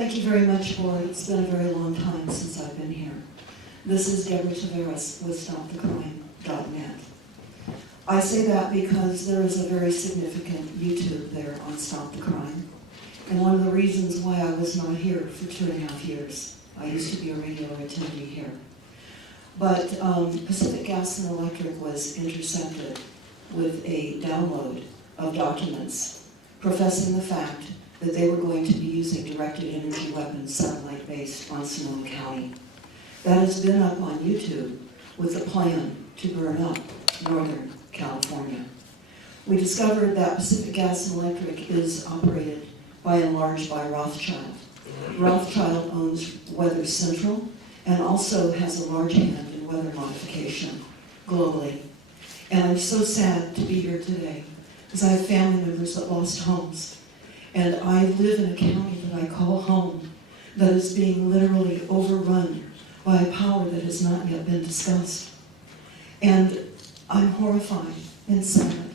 Thank you very much, Board. It's been a very long time since I've been here. This is Deborah Tavares with StopTheCrime.net. I say that because there is a very significant YouTube there on Stop the Crime. And one of the reasons why I was not here for 2.5 years. I used to be a regular attendee here. But Pacific Gas and Electric was intercepted with a download of documents professing the fact that they were going to be using directed energy weapons, satellite-based, on Sonoma County. That has been up on YouTube with a plan to burn up Northern California. We discovered that Pacific Gas and Electric is operated by and large by Rothschild. Rothschild owns Weather Central and also has a large hand in weather modification globally. And I'm so sad to be here today because I have family members that lost homes. And I live in a county that I call home that is being literally overrun by a power that has not yet been discussed. And I'm horrified and sad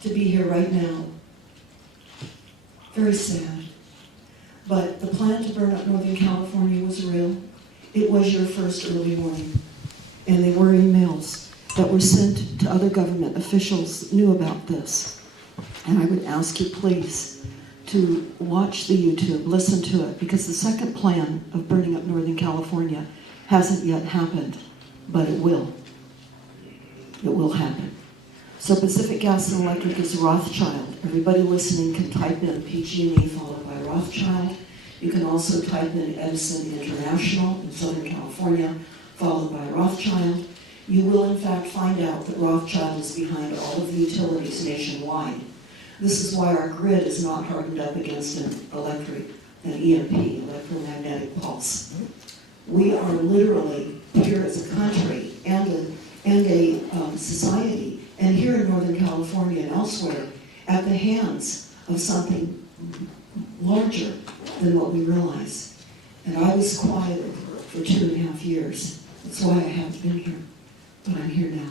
to be here right now. Very sad. But the plan to burn up Northern California was real. It was your first early warning. And they were emails that were sent to other government officials knew about this. And I would ask you, please, to watch the YouTube, listen to it, because the second plan of burning up Northern California hasn't yet happened, but it will. It will happen. So Pacific Gas and Electric is Rothschild. Everybody listening can type in PG&E followed by Rothschild. You can also type in Edison International in Southern California followed by Rothschild. You will in fact find out that Rothschild is behind all of the utilities nationwide. This is why our grid is not hardened up against an EMP, electromagnetic pulse. We are literally here as a country and a society, and here in Northern California and elsewhere, at the hands of something larger than what we realize. And I was quieted for 2.5 years. That's why I haven't been here. But I'm here now,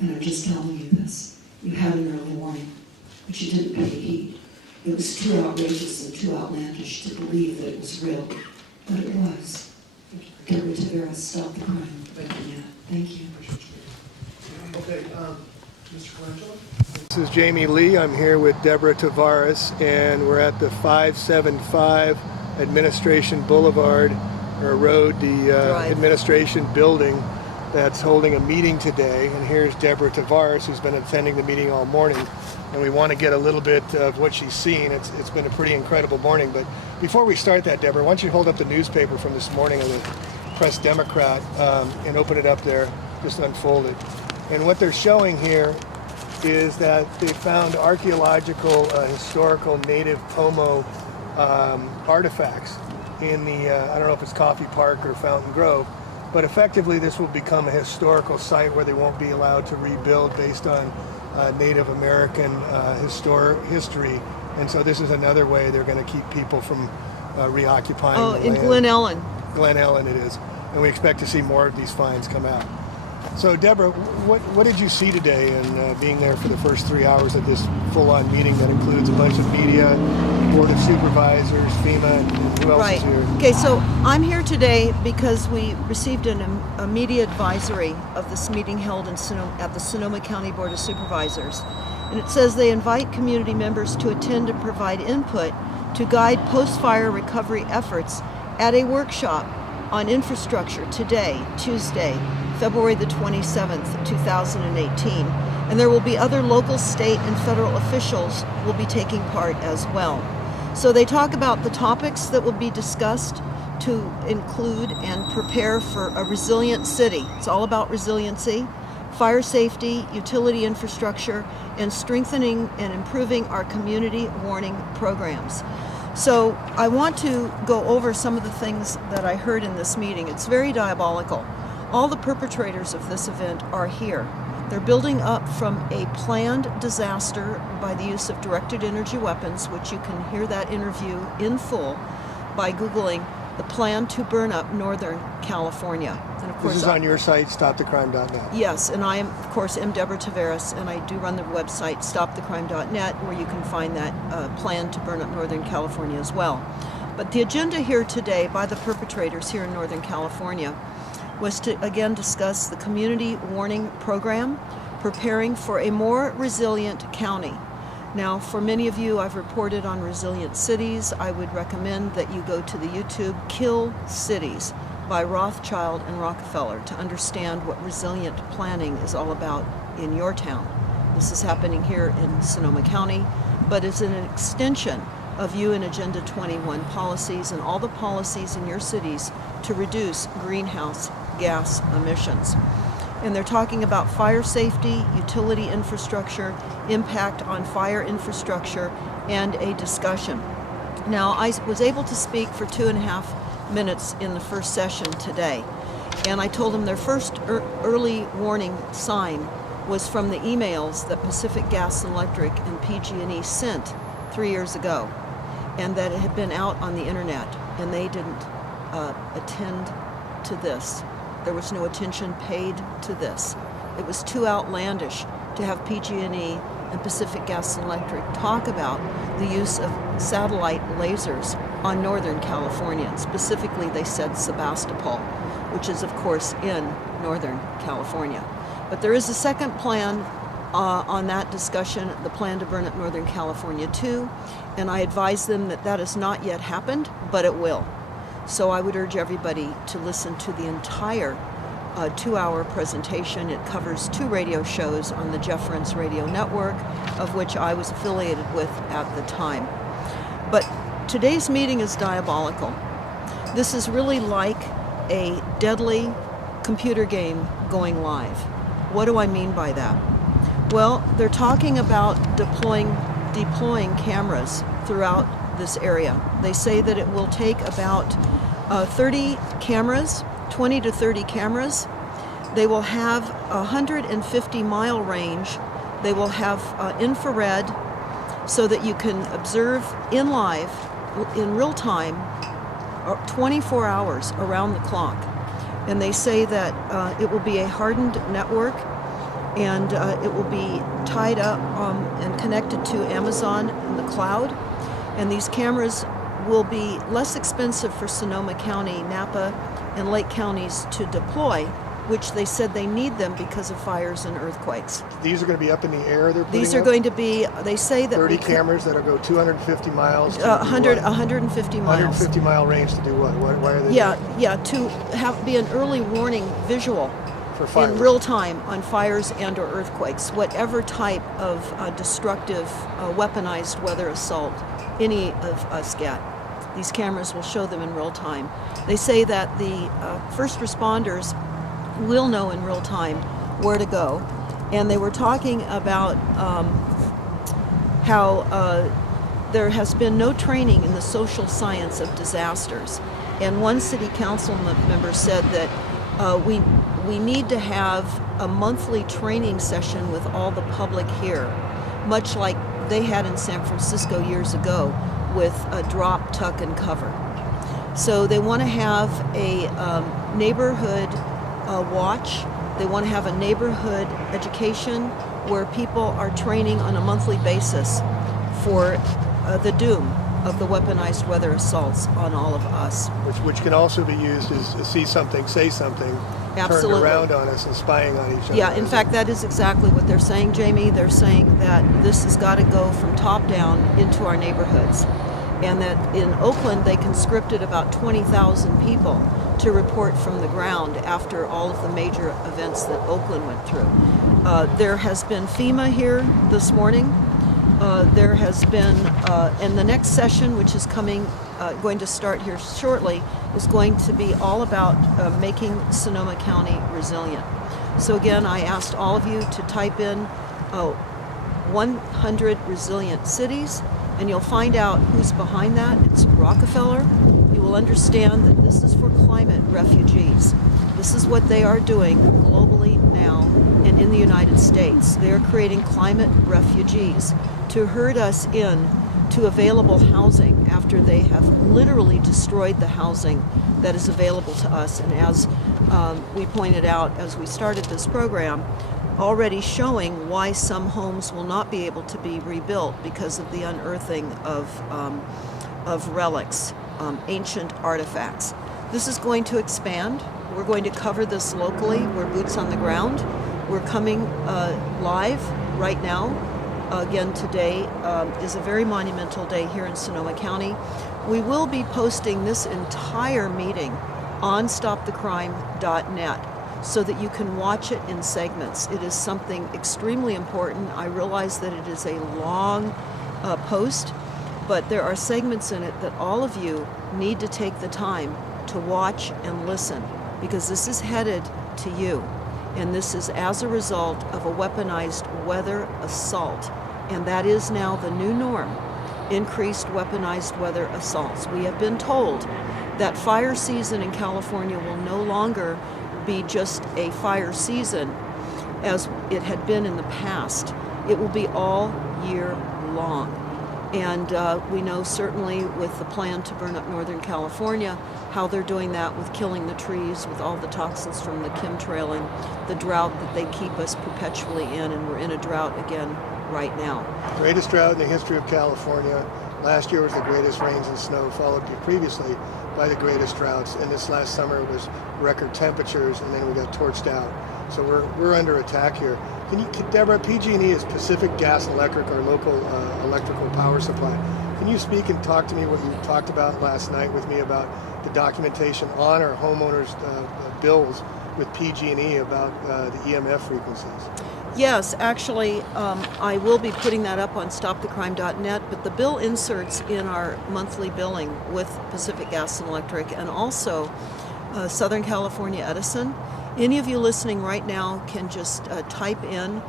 and I'm just telling you this. You had an early warning, but you didn't pay heed. It was too outrageous and too outlandish to believe that it was real, but it was. Deborah Tavares, Stop the Crime. Thank you. Okay, Mr. Colangelo? This is Jamie Lee. I'm here with Deborah Tavares, and we're at the 575 Administration Boulevard, or Road, the administration building that's holding a meeting today. And here's Deborah Tavares, who's been attending the meeting all morning. And we want to get a little bit of what she's seen. It's been a pretty incredible morning. But before we start that, Deborah, why don't you hold up the newspaper from this morning of the Press Democrat and open it up there, just unfold it. And what they're showing here is that they found archaeological, historical native Pomo artifacts in the, I don't know if it's Coffee Park or Fountain Grove, but effectively this will become a historical site where they won't be allowed to rebuild based on Native American history. And so this is another way they're going to keep people from reoccupying the land. In Glen Ellen. Glen Ellen it is. And we expect to see more of these finds come out. So Deborah, what did you see today in being there for the first 3 hours of this full-on meeting that includes a bunch of media, Board of Supervisors, FEMA, and who else is here? Okay, so I'm here today because we received a media advisory of this meeting held at the Sonoma County Board of Supervisors. And it says they invite community members to attend and provide input to guide post-fire recovery efforts at a workshop on infrastructure today, Tuesday, February the 27th, 2018. And there will be other local, state, and federal officials will be taking part as well. So they talk about the topics that will be discussed to include and prepare for a resilient city. It's all about resiliency, fire safety, utility infrastructure, and strengthening and improving our community warning programs. So I want to go over some of the things that I heard in this meeting. It's very diabolical. All the perpetrators of this event are here. They're building up from a planned disaster by the use of directed energy weapons, which you can hear that interview in full by Googling the plan to burn up Northern California. And of course, this is on your site, StopTheCrime.net. Yes, and I am, of course, Deborah Tavares, and I do run the website StopTheCrime.net, where you can find that plan to burn up Northern California as well. But the agenda here today by the perpetrators here in Northern California was to again discuss the community warning program, preparing for a more resilient county. Now, for many of you, I've reported on resilient cities. I would recommend that you go to the YouTube Kill Cities by Rothschild and Rockefeller to understand what resilient planning is all about in your town. This is happening here in Sonoma County, but it's an extension of UN Agenda 21 policies and all the policies in your cities to reduce greenhouse gas emissions. And they're talking about fire safety, utility infrastructure, impact on fire infrastructure, and a discussion. Now, I was able to speak for 2.5 minutes in the first session today, and I told them their first early warning sign was from the emails that Pacific Gas and Electric and PG&E sent 3 years ago, and that it had been out on the internet, and they didn't attend to this. There was no attention paid to this. It was too outlandish to have PG&E and Pacific Gas and Electric talk about the use of satellite lasers on Northern California. And specifically, they said Sebastopol, which is, of course, in Northern California. But there is a second plan on that discussion, the plan to burn up Northern California too, and I advise them that that has not yet happened, but it will. So I would urge everybody to listen to the entire 2-hour presentation. It covers 2 radio shows on the Jefference Radio Network, of which I was affiliated with at the time. But today's meeting is diabolical. This is really like a deadly computer game going live. What do I mean by that? Well, they're talking about deploying cameras throughout this area. They say that it will take about 30 cameras, 20 to 30 cameras. They will have a 150-mile range. They will have infrared so that you can observe in real time, 24 hours around the clock. And they say that it will be a hardened network, and it will be tied up and connected to Amazon in the cloud. And these cameras will be less expensive for Sonoma County, Napa, and Lake counties to deploy, which they said they need them because of fires and earthquakes. These are going to be up in the air, they're putting These are up? going to be, they say that 30 cameras that'll go 250 miles to 150 miles. 150-mile range to do what? Why are they to be an early warning visual for fires? in real time on fires and or earthquakes, whatever type of destructive, weaponized weather assault any of us get. These cameras will show them in real time. They say that the first responders will know in real time where to go. And they were talking about how there has been no training in the social science of disasters. And one city council member said that we need to have a monthly training session with all the public here, much like they had in San Francisco years ago with a drop, tuck, and cover. So they want to have a neighborhood watch. They want to have a neighborhood education where people are training on a monthly basis for the doom of the weaponized weather assaults on all of us. Which can also be used as see something, say something, Absolutely. turned around on us and spying on each other. Yeah, in fact, that is exactly what they're saying, Jamie. They're saying that this has got to go from top down into our neighborhoods. And that in Oakland, they conscripted about 20,000 people to report from the ground after all of the major events that Oakland went through. There has been FEMA here this morning. There has been, and the next session, which is going to start here shortly, is going to be all about making Sonoma County resilient. So again, I asked all of you to type in 100 resilient cities, and you'll find out who's behind that. It's Rockefeller. You will understand that this is for climate refugees. This is what they are doing globally now and in the United States. They are creating climate refugees to herd us in to available housing after they have literally destroyed the housing that is available to us. And as we pointed out as we started this program, already showing why some homes will not be able to be rebuilt because of the unearthing of relics ancient artifacts. This is going to expand. We're going to cover this locally. We're boots on the ground. We're coming live right now. Again, today is a very monumental day here in Sonoma County. We will be posting this entire meeting on stopthecrime.net so that you can watch it in segments. It is something extremely important. I realize that it is a long post, but there are segments in it that all of you need to take the time to watch and listen, because this is headed to you. And this is as a result of a weaponized weather assault. And that is now the new norm, increased weaponized weather assaults. We have been told that fire season in California will no longer be just a fire season as it had been in the past. It will be all year long. And we know certainly with the plan to burn up Northern California, how they're doing that with killing the trees, with all the toxins from the chemtrailing, the drought that they keep us perpetually in, and we're in a drought again right now. Greatest drought in the history of California. Last year was the greatest rains and snow, followed previously by the greatest droughts. And this last summer was record temperatures, and then we got torched out. So we're under attack here. Deborah, PG&E is Pacific Gas and Electric, our local electrical power supply. Can you speak and talk to me what you talked about last night with me about the documentation on our homeowners' bills with PG&E about the EMF frequencies? Yes, actually, I will be putting that up on stopthecrime.net, but the bill inserts in our monthly billing with Pacific Gas and Electric and also Southern California Edison. Any of you listening right now can just type in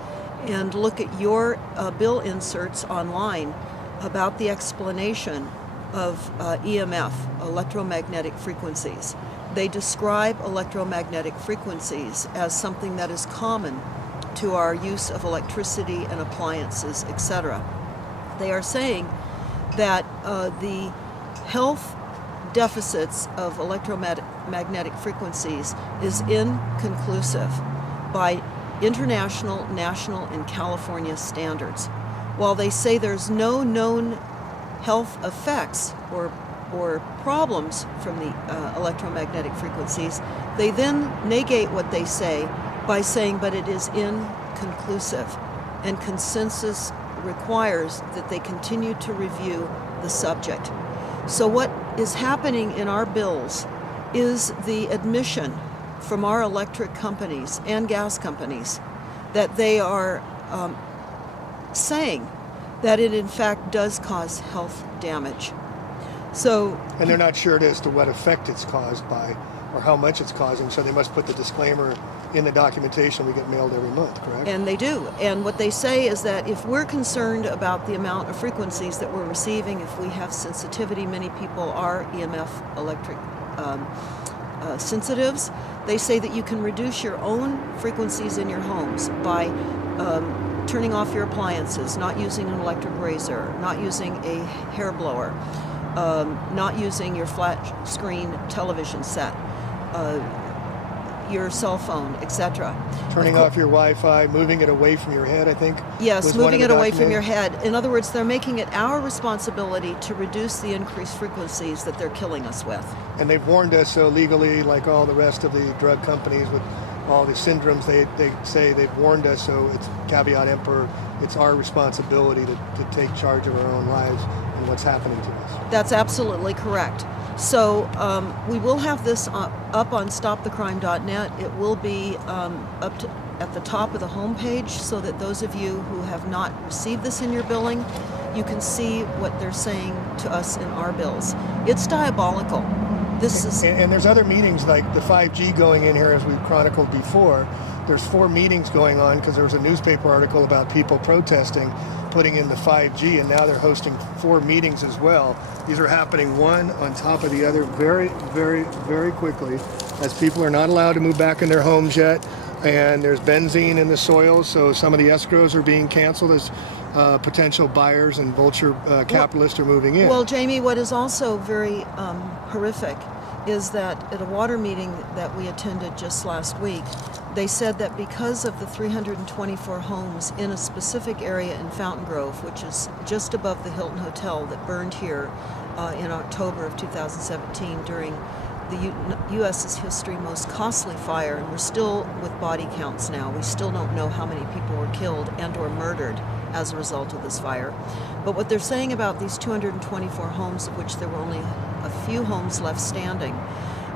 and look at your bill inserts online about the explanation of EMF, electromagnetic frequencies. They describe electromagnetic frequencies as something that is common to our use of electricity and appliances, etc. They are saying that the health deficits of electromagnetic frequencies is inconclusive by international, national, and California standards. While they say there's no known health effects or problems from the electromagnetic frequencies, they then negate what they say by saying, but it is inconclusive, and consensus requires that they continue to review the subject. So what is happening in our bills is the admission from our electric companies and gas companies that they are saying that it in fact does cause health damage. And they're not sure as to what effect it's caused by or how much it's causing, so they must put the disclaimer in the documentation we get mailed every month, correct? And they do. And what they say is that if we're concerned about the amount of frequencies that we're receiving, if we have sensitivity, many people are EMF electric sensitives, they say that you can reduce your own frequencies in your homes by turning off your appliances, not using an electric razor, not using a hair blower, not using your flat screen television set, your cell phone, etc. Turning off your Wi-Fi, moving it away from your head, I think. Yes, moving it away from your head. In other words, they're making it our responsibility to reduce the increased frequencies that they're killing us with. And they've warned us, so legally, like all the rest of the drug companies with all the syndromes, they say they've warned us, so it's caveat emptor, it's our responsibility to take charge of our own lives and what's happening to us. That's absolutely correct. So we will have this up on stopthecrime.net. It will be at the top of the homepage so that those of you who have not received this in your billing, you can see what they're saying to us in our bills. It's diabolical. And there's other meetings like the 5G going in here, as we've chronicled before. There's 4 meetings going on because there was a newspaper article about people protesting putting in the 5G, and now they're hosting 4 meetings as well. These are happening one on top of the other very, very, very quickly as people are not allowed to move back in their homes yet, and there's benzene in the soil, so some of the escrows are being canceled as potential buyers and vulture capitalists are moving in. Well, Jamie, what is also very horrific is that at a water meeting that we attended just last week, they said that because of the 324 homes in a specific area in Fountain Grove, which is just above the Hilton Hotel that burned here in October of 2017 during the U.S.'s history most costly fire, and we're still with body counts now. We still don't know how many people were killed and or murdered as a result of this fire. But what they're saying about these 224 homes, of which there were only a few homes left standing,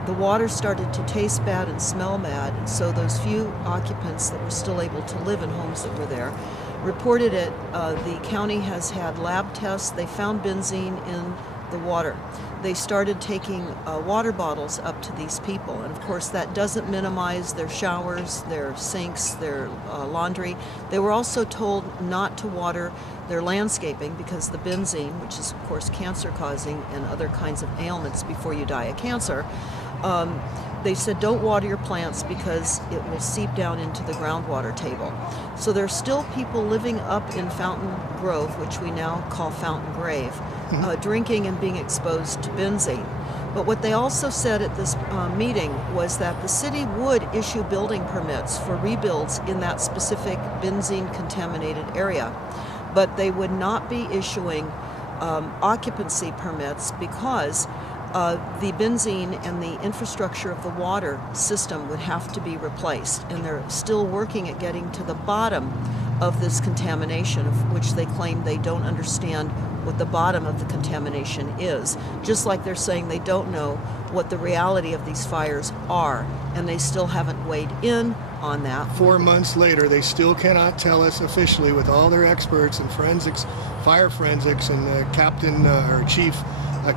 the water started to taste bad and smell bad, and so those few occupants that were still able to live in homes that were there reported it. The county has had lab tests. They found benzene in the water. They started taking water bottles up to these people, and of course that doesn't minimize their showers, their sinks, their laundry. They were also told not to water their landscaping because the benzene, which is of course cancer causing and other kinds of ailments before you die of cancer, they said don't water your plants because it will seep down into the groundwater table. So there's still people living up in Fountain Grove, which we now call Fountain Grave, drinking and being exposed to benzene. But what they also said at this meeting was that the city would issue building permits for rebuilds in that specific benzene contaminated area, but they would not be issuing occupancy permits because the benzene and the infrastructure of the water system would have to be replaced, and they're still working at getting to the bottom of this contamination, of which they claim they don't understand what the bottom of the contamination is, just like they're saying they don't know what the reality of these fires are, and they still haven't weighed in on that. 4 months later, they still cannot tell us officially, with all their experts and forensics, fire forensics, and Captain or Chief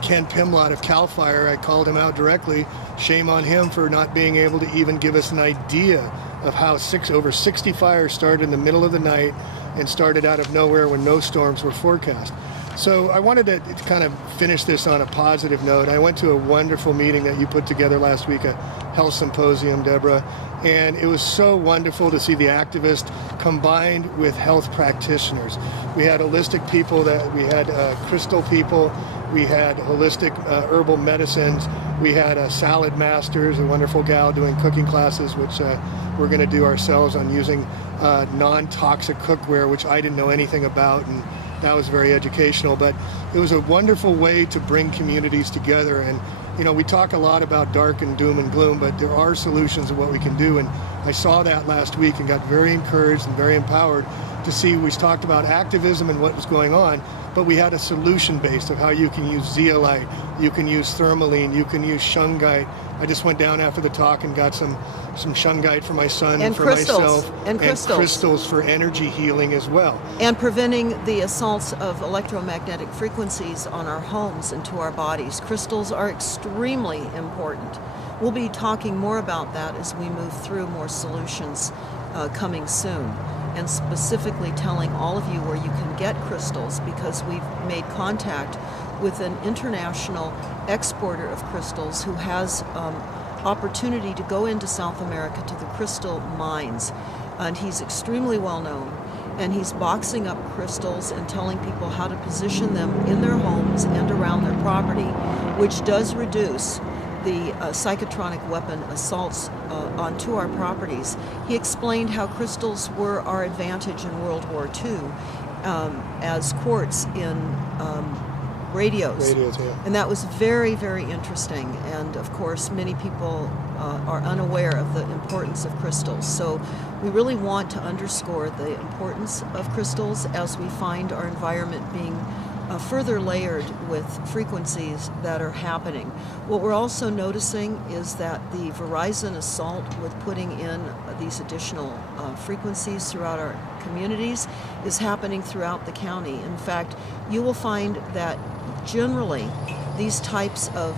Ken Pimlott of CAL FIRE, I called him out directly. Shame on him for not being able to even give us an idea of how over 60 fires started in the middle of the night and started out of nowhere when no storms were forecast. So I wanted to kind of finish this on a positive note. I went to a wonderful meeting that you put together last week, a health symposium, Deborah, and it was so wonderful to see the activists combined with health practitioners. We had holistic people, we had crystal people, we had holistic herbal medicines, we had salad masters, a wonderful gal doing cooking classes, which we're going to do ourselves on using non-toxic cookware, which I didn't know anything about, and that was very educational. But it was a wonderful way to bring communities together. And you know, we talk a lot about dark and doom and gloom, but there are solutions of what we can do. And I saw that last week and got very encouraged and very empowered to see. We talked about activism and what was going on, but we had a solution based of how you can use zeolite, you can use thermaline, you can use shungite. I just went down after the talk and got some shungite for my son and for myself, and crystals for energy healing as well. And preventing the assaults of electromagnetic frequencies on our homes and to our bodies. Crystals are extremely important. We'll be talking more about that as we move through more solutions coming soon, and specifically telling all of you where you can get crystals, because we've made contact with an international exporter of crystals who has opportunity to go into South America to the crystal mines, and he's extremely well known, and he's boxing up crystals and telling people how to position them in their homes and around their property, which does reduce the psychotronic weapon assaults onto our properties. He explained how crystals were our advantage in World War II as quartz in radios, yeah. And that was very, very interesting. And of course, many people are unaware of the importance of crystals. So we really want to underscore the importance of crystals as we find our environment being further layered with frequencies that are happening. What we're also noticing is that the Verizon assault with putting in these additional frequencies throughout our communities is happening throughout the county. In fact, you will find that generally these types of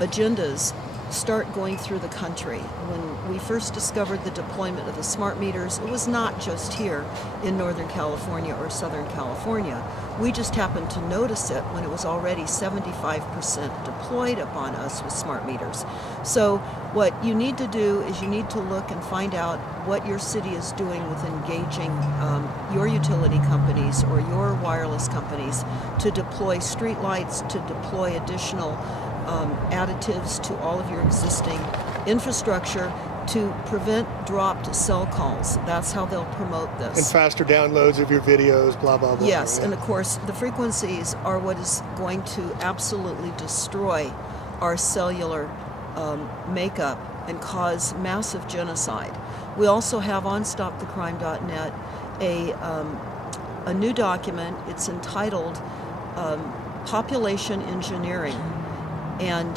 agendas start going through the country. When we first discovered the deployment of the smart meters, it was not just here in Northern California or Southern California. We just happened to notice it when it was already 75% deployed upon us with smart meters. So what you need to do is you need to look and find out what your city is doing with engaging your utility companies or your wireless companies to deploy streetlights, to deploy additional additives to all of your existing infrastructure, to prevent dropped cell calls. That's how they'll promote this. And faster downloads of your videos, blah, blah, blah. Yes, right? and of course, the frequencies are what is going to absolutely destroy our cellular makeup and cause massive genocide. We also have on StopTheCrime.net a new document. It's entitled Population Engineering and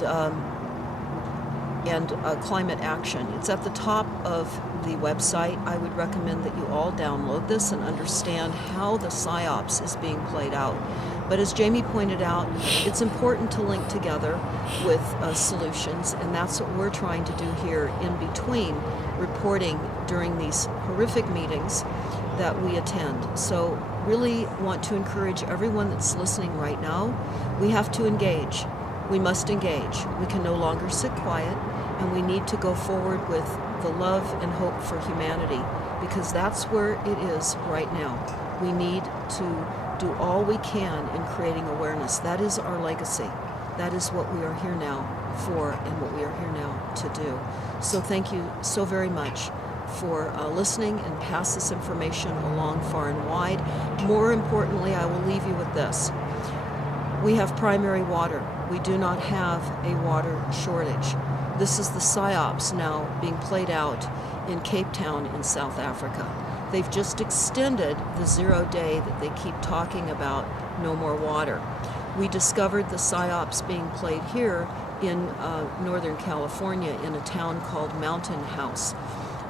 Climate Action. It's at the top of the website. I would recommend that you all download this and understand how the PSYOPs is being played out. But as Jamie pointed out, it's important to link together with solutions, and that's what we're trying to do here in between reporting during these horrific meetings that we attend. So really want to encourage everyone that's listening right now, we have to engage. We must engage. We can no longer sit quiet, and we need to go forward with the love and hope for humanity, because that's where it is right now. We need to do all we can in creating awareness. That is our legacy. That is what we are here now for and what we are here now to do. So thank you so very much for listening, and pass this information along far and wide. More importantly, I will leave you with this. We have primary water. We do not have a water shortage. This is the PSYOPs now being played out in Cape Town in South Africa. They've just extended the 0 day that they keep talking about, no more water. We discovered the PSYOPs being played here in Northern California in a town called Mountain House.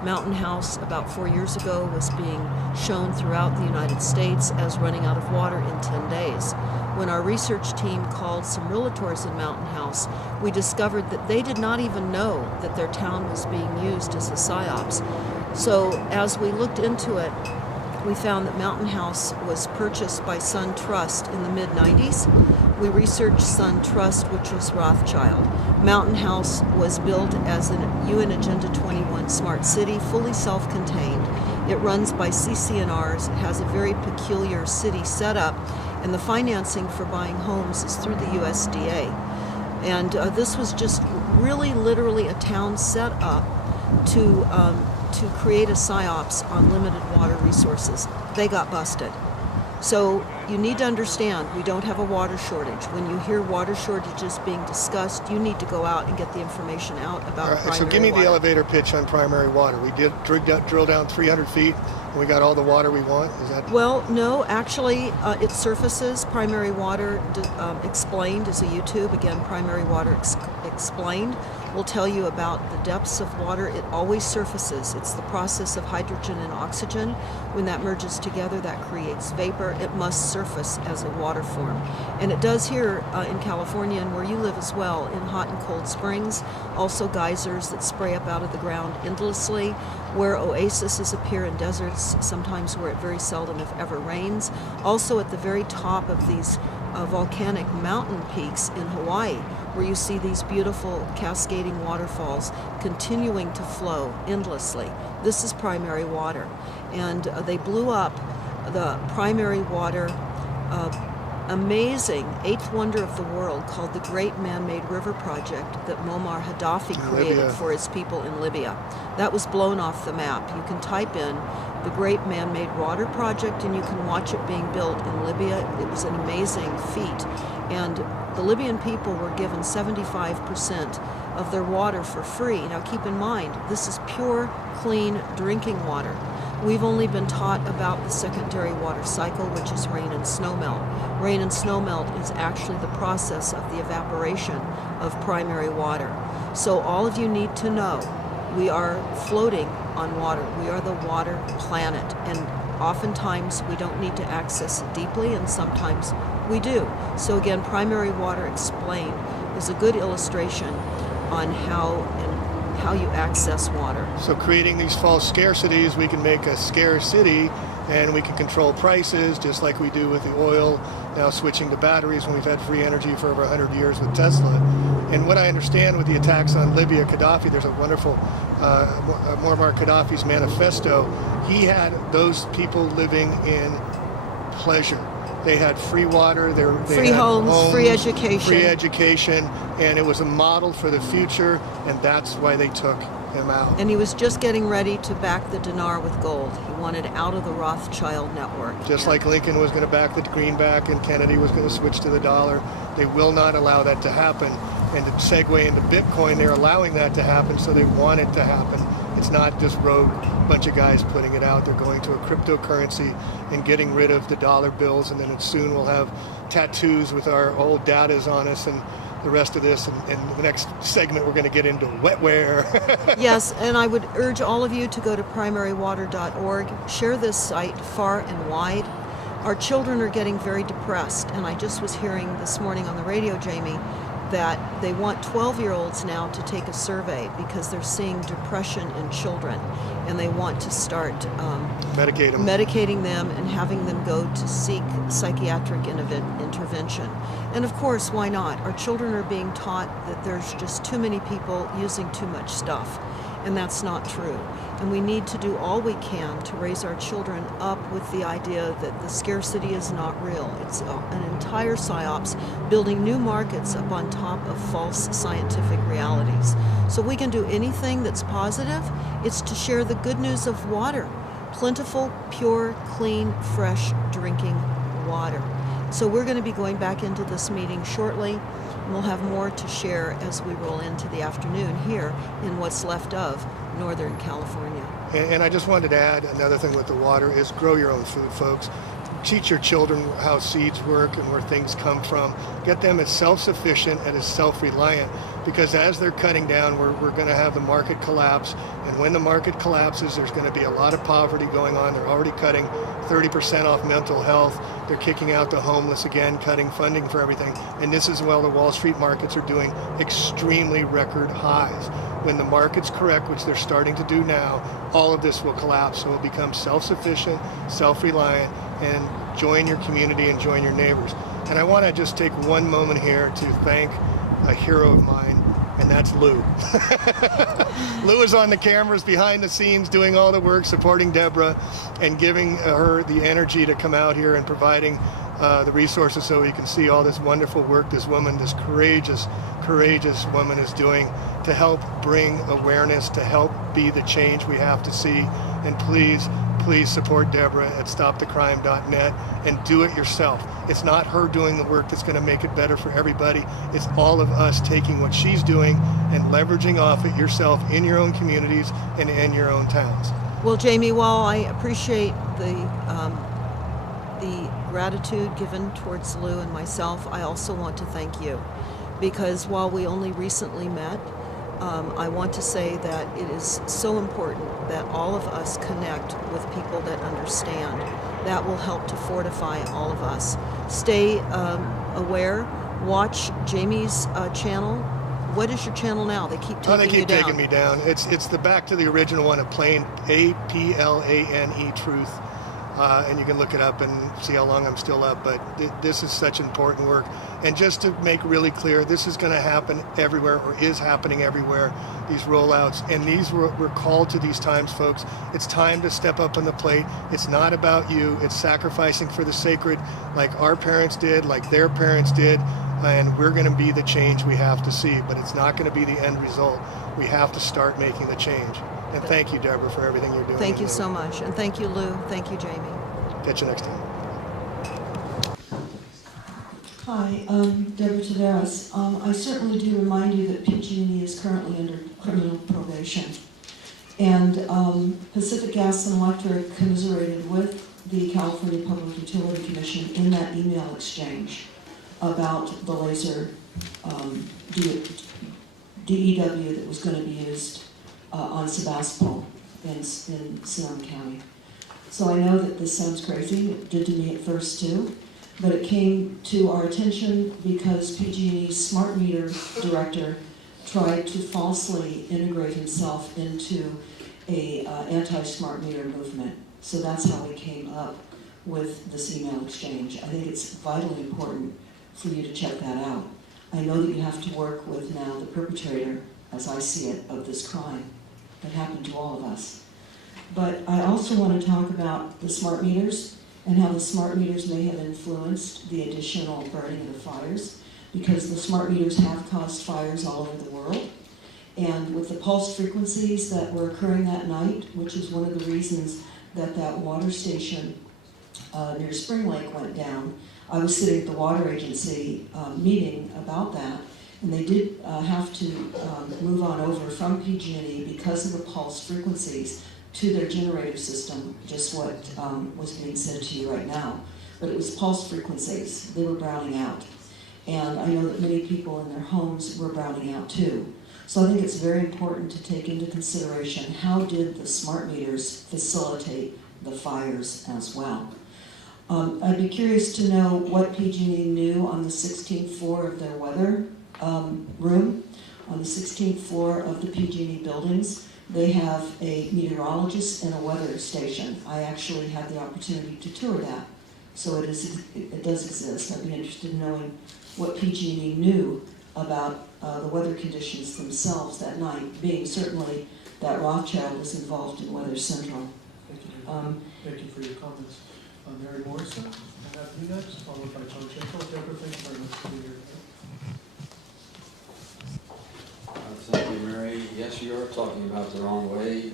Mountain House, about 4 years ago, was being shown throughout the United States as running out of water in 10 days. When our research team called some realtors in Mountain House, we discovered that they did not even know that their town was being used as a PSYOPs. So as we looked into it, we found that Mountain House was purchased by Sun Trust in the mid-90s. We researched Sun Trust, which was Rothschild. Mountain House was built as an UN Agenda 21 smart city, fully self-contained. It runs by CCNRs. It has a very peculiar city setup, and the financing for buying homes is through the USDA. And this was just really literally a town set up to create a PSYOPs on limited water resources. They got busted. So you need to understand, we don't have a water shortage. When you hear water shortages being discussed, you need to go out and get the information out about primary water. So give me the elevator pitch on primary water. We did drill down 300 feet, and we got all the water we want? Is that? Well, no, actually, it surfaces. Primary Water Explained is a YouTube. Again, Primary Water Explained will tell you about the depths of water. It always surfaces. It's the process of hydrogen and oxygen. When that merges together, that creates vapor. It must surface as a water form. And it does here in California, and where you live as well, in hot and cold springs. Also geysers that spray up out of the ground endlessly, where oases appear in deserts, sometimes where it very seldom, if ever, rains. Also at the very top of these volcanic mountain peaks in Hawaii, where you see these beautiful cascading waterfalls continuing to flow endlessly. This is primary water. And they blew up the primary water amazing eighth wonder of the world called the Great Man-Made River Project that Muammar Gaddafi created for his people in Libya. That was blown off the map. You can type in the Great Man-Made Water Project and you can watch it being built in Libya. It was an amazing feat. And the Libyan people were given 75% of their water for free. Now keep in mind, this is pure, clean drinking water. We've only been taught about the secondary water cycle, which is rain and snowmelt. Rain and snowmelt is actually the process of the evaporation of primary water. So all of you need to know, we are floating on water. We are the water planet. And oftentimes we don't need to access it deeply, and sometimes we do. So again, Primary Water Explained is a good illustration on how you access water. So creating these false scarcities, we can make a scarcity, and we can control prices just like we do with the oil, now switching to batteries when we've had free energy for over 100 years with Tesla. And what I understand with the attacks on Libya, Gaddafi, there's a wonderful Muammar Gaddafi's manifesto. He had those people living in pleasure. They had free water, they free had homes, free education. and it was a model for the future, and that's why they took him out. And he was just getting ready to back the dinar with gold. He wanted out of the Rothschild network. Just like Lincoln was going to back the greenback and Kennedy was going to switch to the dollar, they will not allow that to happen. And to segue into Bitcoin, they're allowing that to happen, so they want it to happen. It's not just rogue bunch of guys putting it out. They're going to a cryptocurrency and getting rid of the dollar bills, and then soon we'll have tattoos with our old datas on us and the rest of this. And the next segment, we're going to get into wetware. Yes, and I would urge all of you to go to primarywater.org. Share this site far and wide. Our children are getting very depressed, and I just was hearing this morning on the radio, Jamie, that they want 12-year-olds now to take a survey because they're seeing depression in children, and they want to start medicating them and having them go to seek psychiatric intervention. And of course, why not? Our children are being taught that there's just too many people using too much stuff, and that's not true. And we need to do all we can to raise our children up with the idea that the scarcity is not real. It's an entire psyops, building new markets up on top of false scientific realities. So we can do anything that's positive. It's to share the good news of water, plentiful, pure, clean, fresh drinking water. So we're going to be going back into this meeting shortly, and we'll have more to share as we roll into the afternoon here in what's left of Northern California. And I just wanted to add another thing with the water is grow your own food, folks. Teach your children how seeds work and where things come from. Get them as self-sufficient and as self-reliant, because as they're cutting down, we're going to have the market collapse. And when the market collapses, there's going to be a lot of poverty going on. They're already cutting 30% off mental health. They're kicking out the homeless again, cutting funding for everything. And this is while the Wall Street markets are doing extremely record highs. When the market's correct, which they're starting to do now, all of this will collapse. So we'll become self-sufficient, self-reliant, and join your community and join your neighbors. And I want to just take one moment here to thank a hero of mine, and that's Lou. Lou is on the cameras behind the scenes doing all the work, supporting Deborah and giving her the energy to come out here and providing the resources so you can see all this wonderful work this woman, this courageous woman is doing to help bring awareness, to help be the change we have to see. And please support Deborah at stopthecrime.net and do it yourself. It's not her doing the work that's going to make it better for everybody. It's all of us taking what she's doing and leveraging off it yourself in your own communities and in your own towns. Well, Jamie, while I appreciate the gratitude given towards Lou and myself, I also want to thank you, because while we only recently met, I want to say that it is so important that all of us connect with people that understand. That will help to fortify all of us. Stay aware. Watch Jamie's channel. What is your channel now? They keep taking me down. It's the back to the original one of Plain, APLANE Truth. And you can look it up and see how long I'm still up, but this is such important work. And just to make really clear, this is going to happen everywhere, or is happening everywhere, these rollouts. And we're called to these times, folks. It's time to step up on the plate. It's not about you. It's sacrificing for the sacred, like our parents did, like their parents did. And we're going to be the change we have to see, but it's not going to be the end result. We have to start making the change. And thank you, Deborah, for everything you're doing. Thank you so much. And thank you, Lou. Thank you, Jamie. Catch you next time. Hi, Deborah Tavares. I certainly do remind you that PG&E is currently under criminal probation. And Pacific Gas and Electric commiserated with the California Public Utility Commission in that email exchange about the laser DEW that was going to be used on Sebastopol in Sonoma County. So I know that this sounds crazy. It did to me at first too, but it came to our attention because PG&E's smart meter director tried to falsely integrate himself into a anti-smart meter movement. So that's how we came up with this email exchange. I think it's vitally important for you to check that out. I know that you have to work with now the perpetrator, as I see it, of this crime that happened to all of us. But I also want to talk about the smart meters and how the smart meters may have influenced the additional burning of the fires, because the smart meters have caused fires all over the world. And with the pulse frequencies that were occurring that night, which is one of the reasons that that water station near Spring Lake went down, I was sitting at the water agency meeting about that, and they did have to move on over from PG&E because of the pulse frequencies to their generator system, just what was being said to you right now. But it was pulse frequencies. They were browning out. And I know that many people in their homes were browning out too. So I think it's very important to take into consideration how did the smart meters facilitate the fires as well. I'd be curious to know what PG&E knew on the 16th floor of their weather room. On the 16th floor of the PG&E buildings, they have a meteorologist and a weather station. I actually had the opportunity to tour that, so it does exist. I'd be interested in knowing what PG&E knew about the weather conditions themselves that night, being certainly that Rothschild was involved in Weather Central. Thank you. Thank you for your comments. Mary Morrison, I have you next, followed by John Schenkel. Deborah, thank you very much for being here. Thank you, Mary. Yes, you are talking about the wrong way.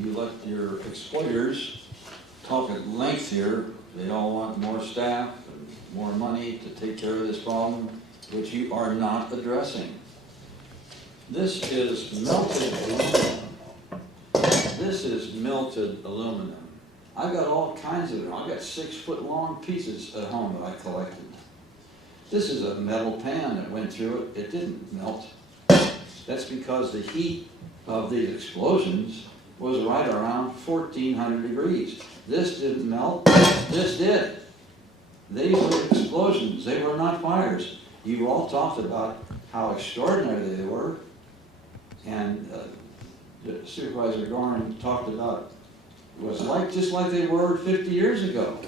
You let your exploiters talk at length here. They all want more staff and more money to take care of this problem, which you are not addressing. This is melted aluminum. This is melted aluminum. I've got all kinds of them. I've got 6-foot-long pieces at home that I collected. This is a metal pan that went through it. It didn't melt. That's because the heat of these explosions was right around 1,400 degrees. This didn't melt. This did. These were explosions. They were not fires. You all talked about how extraordinary they were. And Supervisor Gorman talked about it was just like they were 50 years ago.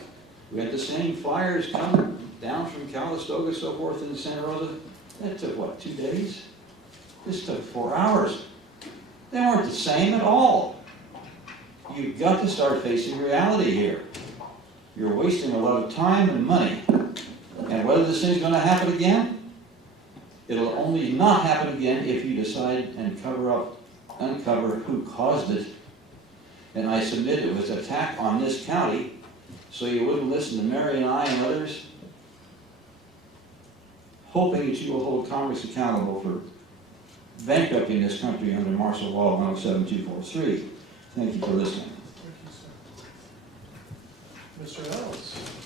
We had the same fires coming down from Calistoga, so forth, in Santa Rosa. That took, what, 2 days? This took 4 hours. They weren't the same at all. You've got to start facing reality here. You're wasting a lot of time and money. And whether this thing's going to happen again, it'll only not happen again if you decide and uncover who caused it. And I submit it was an attack on this county, so you wouldn't listen to Mary and I and others, hoping that you will hold Congress accountable for bankrupting this country under martial law 107243. Thank you for listening. Thank you, sir. Mr. Ellis.